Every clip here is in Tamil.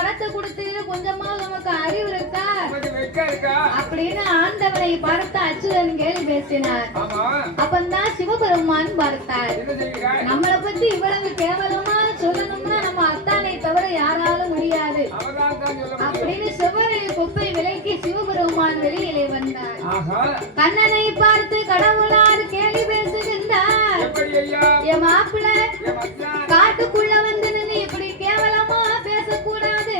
வரத்தை கொடுத்து கொஞ்சமா நமக்கு அறிவு இருக்கா அப்படின்னு ஆண்டவனை பார்த்து அச்சுதன் கேள்வி பேசினார். அப்பந்தான் சிவபெருமான் பார்த்தார். நம்மளை பத்தி இவ்வளவு கேவலமா சொல்லணும்னா நம்ம அத்தானை தவிர யாராலும் முடியாது அப்படின்னு செவ்வரையில் குப்பை விலைக்கு சிவபெருமான் வெளியிலே வந்தார். கண்ணனை பார்த்து கடவுளார் கேள்வி பேசுகின்றார். என் மாப்பிள்ளை காட்டுக்குள்ள வந்து நின்று இப்படி கேவலமா பேசக்கூடாது.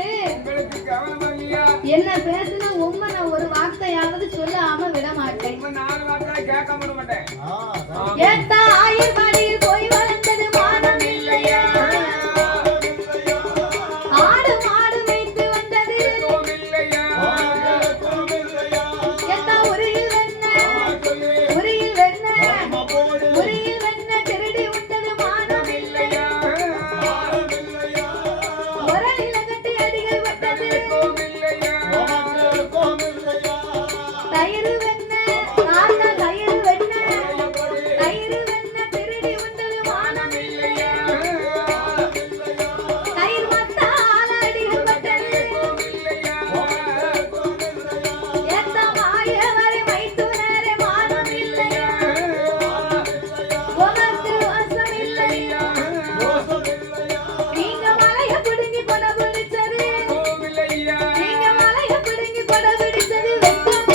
என்ன பேசுன உண்மை ஒரு வார்த்தையாவது சொல்லாம விட மாட்டேன். ஏத்தா ஆயிரபாடியில் போய் வளர்ந்தது மானம் இல்லையா? ஆடு மாடு மேய்த்து வந்தது ஏத்தா உரியில் வெண்ண உரியில் வெண்ண உரியில் வெண்ண திருடி உண்டது மானம் இல்லையா? உரலில கட்டி அடிகள் பட்டது தயிர் வெண்ண காந்த தயிர் வெண்ண தயிர் வெண்ண திருடி உண்டது மானம் இல்லையா? தயிர் மத்தால அடிகள் பட்டது ஏத்த மாயவரை மைத்துனரே மானம் இல்லையா? உனக்கு வாசம் இல்லையா? நீங்க மலைய பிடுங்கி கொட பிடிச்சது நீங்க மலைய பிடுங்கி கொட பிடிச்சது வெட்கம்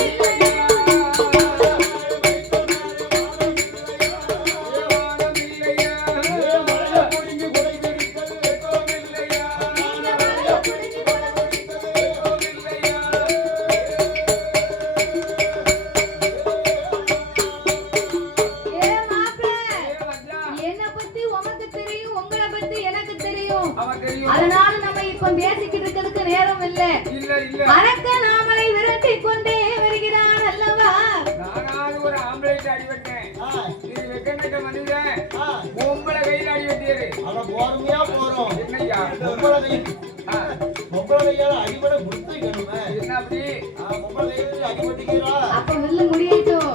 இல்லையா? நீங்க மலைய பிடுங்கி கொட ஏ மாப்பிள்ளை, என்னை பத்தி உமக்கு தெரியும், உங்களை பத்தி எனக்கு தெரியும். அதனால நம்ம இப்ப பேசிக்கிட்டு இருக்கிறதுக்கு நேரம் இல்ல. அரக்க நாமலை விரட்டி கொண்டே வருகிறான் அல்லவா? அப்ப வில்லு முடியட்டும்.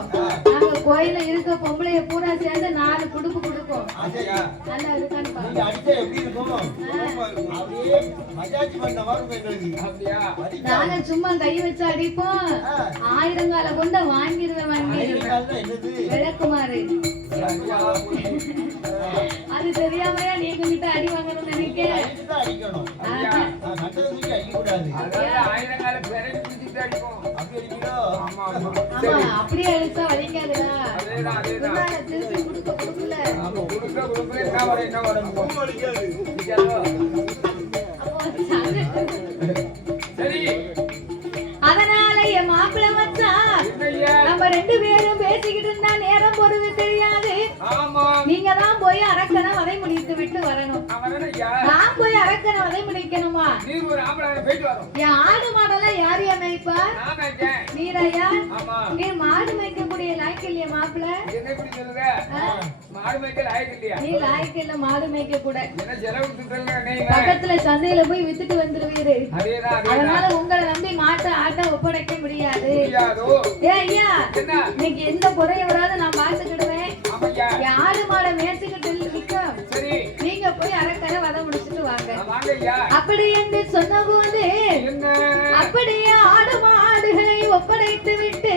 நாங்க கோயில இருக்க பொம்பளைய பூரா சேர்ந்து 4 குடுப்பு கொடுப்போம். நல்லா இருக்கான்னு பாருங்க. நாங்க சும்மா கை வச்சு அடிப்போம். 1000 கால கொண்ட வாங்கிடுவேன் விளக்குமாறு. அது தெரியாமையா நீங்க கிட்ட அடி வாங்கணும்னு நினைக்கிறேன். அப்படியே அடிச்சா வலிக்காதுடா. திருப்பி கொடுக்க கொடுக்கல. அதனால என் மாப்பிள்ளை மச்சான் நம்ம 2 பேரும் பேசிக்கிட்டு இருந்தா நேரம் போறது தெரியாது. நீங்க தான் போய் அரக்கனை வதை முடித்து விட்டு வரணும். நான் போய் அரக்கனை வதை முடிக்கணுமா? என் ஆடு மாடெல்லாம் யார் மேய்ப்பா? நீரையா? நீ மாடு மேய்க்கக்கூடிய லாய்க்கு இல்லையா மாப்பிள்ளை? நீ லாய்க்கு இல்ல மாடு மேய்க்க கூட. பக்கத்துல சந்தையில போய் வித்துட்டு வந்துருவீரு. அதனால உங்களை நம்பி மாட்டை ஆட்ட ஒப்படைக்க முடியாது. ஏ ஐயா, இன்னைக்கு எந்த குறையோடாவது நான் பாத்துக்கிடுவேன். ஆடு மாடை மேய்ச்சிக்கிட்டு நிற்கும். நீங்க போய் அரக்கனை வதை முடிச்சுட்டு வாங்க. அப்படி என்று சொன்ன போது அப்படியே ஆடு மாடுகளை ஒப்படைத்து விட்டு